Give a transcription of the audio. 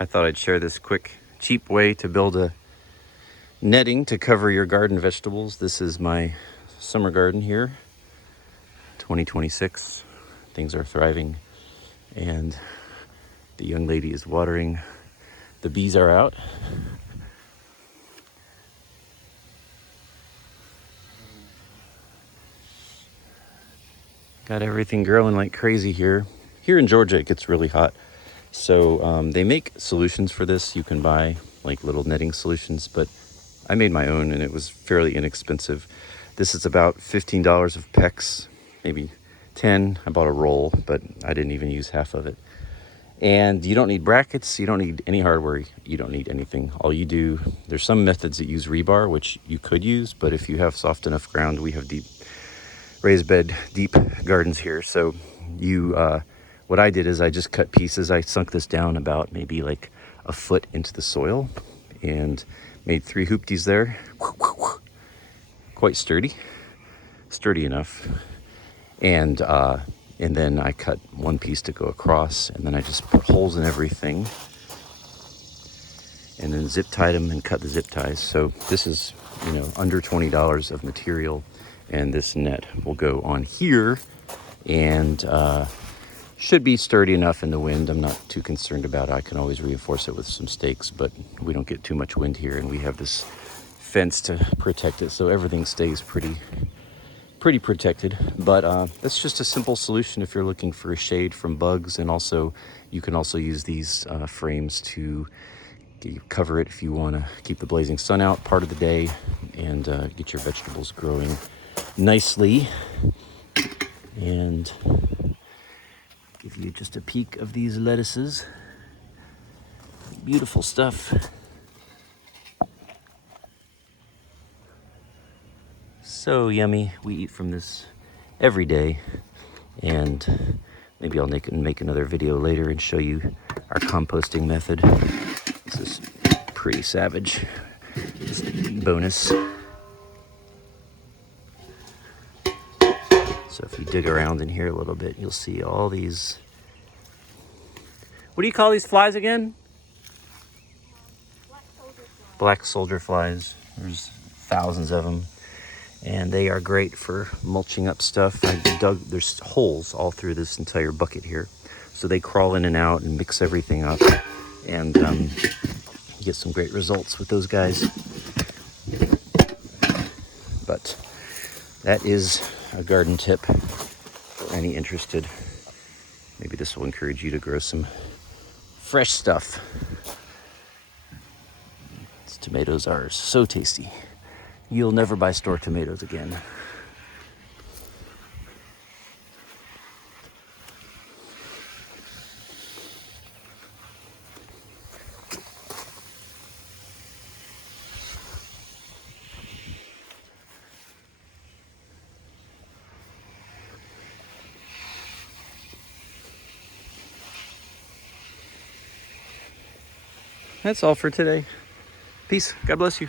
I thought I'd share this quick, cheap way to build a netting to cover your garden vegetables. This is my summer garden here, 2026. Things are thriving and the young lady is watering. The bees are out. Got everything growing like crazy here. Here in Georgia, it gets really hot. So they make solutions for this. You can buy like little netting solutions, but I made my own and it was fairly inexpensive. This is about $15 of PEX, maybe 10. I bought a roll, but I didn't even use half of it. And you don't need brackets, you don't need any hardware, you don't need anything. All you do, there's some methods that use rebar, which you could use, but if you have soft enough ground, we have deep raised bed, deep gardens here. So what I did is I just cut pieces. I sunk this down about maybe like a foot into the soil and made 3 hoopties there. Quite sturdy enough. And then I cut one piece to go across, and then I just put holes in everything and then zip tied them and cut the zip ties. So this is, under $20 of material, and this net will go on here and should be sturdy enough in the wind. I'm not too concerned about it. I can always reinforce it with some stakes, but we don't get too much wind here, and we have this fence to protect it, so everything stays pretty protected. But that's just a simple solution if you're looking for a shade from bugs, and also you can also use these frames to cover it if you want to keep the blazing sun out part of the day and get your vegetables growing nicely. And give you just a peek of these lettuces. Beautiful stuff. So yummy. We eat from this every day, and maybe I'll make another video later and show you our composting method. This is pretty savage. Just bonus. So if you dig around in here a little bit, you'll see all these. What do you call these flies again? Black soldier flies. There's thousands of them, and they are great for mulching up stuff. There's holes all through this entire bucket here, so they crawl in and out and mix everything up, and you get some great results with those guys. But that is a garden tip for any interested. Maybe this will encourage you to grow some fresh stuff. These tomatoes are so tasty. You'll never buy store tomatoes again. That's all for today. Peace. God bless you.